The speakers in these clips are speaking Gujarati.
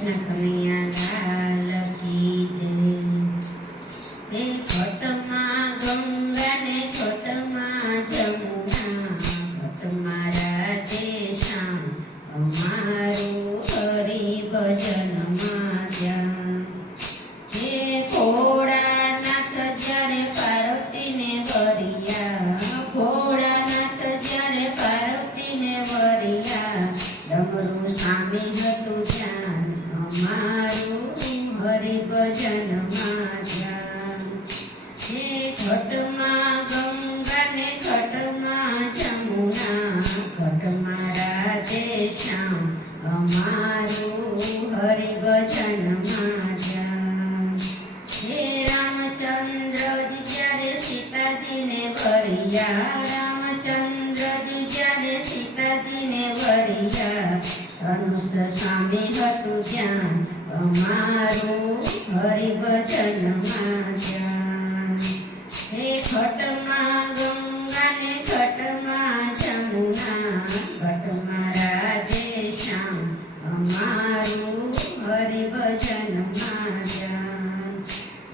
કૃષ્ણ કનૈયા લાલ કી જય। હે ઘટમાં ગંગા ને ઘટમાં જમુના, ઘટમાં રાધે શ્યામ અમારું હરિ ભજનમાં ધ્યાન। હે ભોળાનાથ જ્યારે પાર્વતીને વરિયા, ભોળાનાથ જ્યારે પાર્વતીને વરિયા, ડમરું સામે હતું ધ્યાન અમારું હરિ ભજનમાં ધ્યાન। હે ઘટમાં ગંગા ને ઘટમાં જમુના, ઘટમાં રાધે શ્યામ અમારું હરિ ભજનમાં ધ્યાન। હે રામચંદ્રજી જ્યારે સીતાજીને વરિયા, રામચંદ્રજી જ્યારે સીતાજીને વરિયા, ધનુષ સામે હતું ધ્યાન અમારું હરિ ભજનમાં ધ્યાન। હે ઘટમાં ગંગા ને ઘટમાં જમુના, ઘટમાં રાધે શ્યામ અમારું હરિ ભજનમાં ધ્યાન।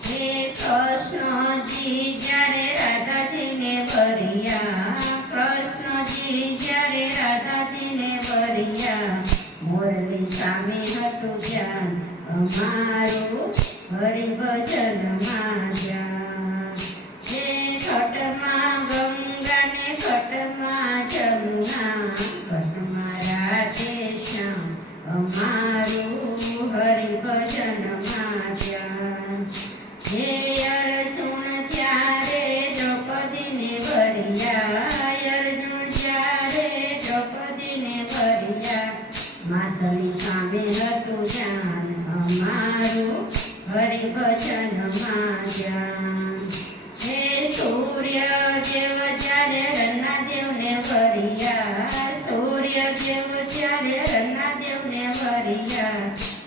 હે કૃષ્ણજી જ્યારે રાધાજીને વરિયા, કૃષ્ણજી જ્યારે રાધાજીને વરિયા, મોરલી સામે હતું ધ્યાન અમારું હરિ ભજનમાં ધ્યાન। હે ઘટમાં ગંગા ને ઘટમાં જમુના, ઘટમાં રાધે શ્યામ અમારું હરિ ભજનમાં ધ્યાન। હે અર્જુન જ્યારે દ્રૌપદીને વરિયા, અર્જુન જ્યારે દ્રૌપદીને વરિયા, માતલી સામે હતું ધ્યાન અમારું હરિ ભજનમાં ધ્યાન। હે સૂર્યદેવ જ્યારે રન્નાદેવને વરિયા, સૂર્યદેવ જ્યારે રન્નાદેવને વરિયા,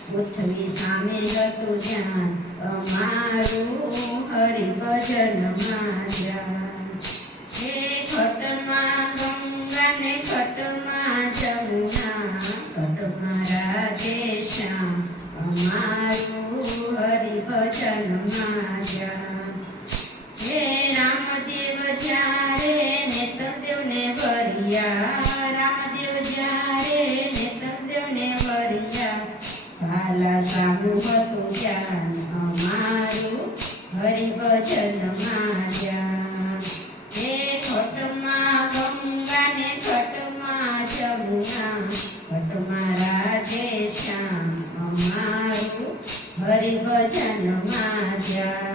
પૃથ્વી સામે હતું ધ્યાન અમારું હરિ ભજનમાં ધ્યાન। હે ઘટમાં ગંગા ને ઘટમાં જમુના, ઘટમાં રાધે શ્યામ અમારું હરિ ભજનમાં ધ્યાન। હે રામદેવ જ્યારે નેતરદેવને વરિયા, રામદેવ જ્યારે નેતરદેવને વરિયા, ભાલા સામું હતું ધ્યાન અમારું હરિ ભજનમાં ધ્યાન। હે ઘટમાં ગંગા ને ઘટમાં જમુના, ઘટમાં રાધે શ્યામ અમારું હરિ ભજનમાં ધ્યાન।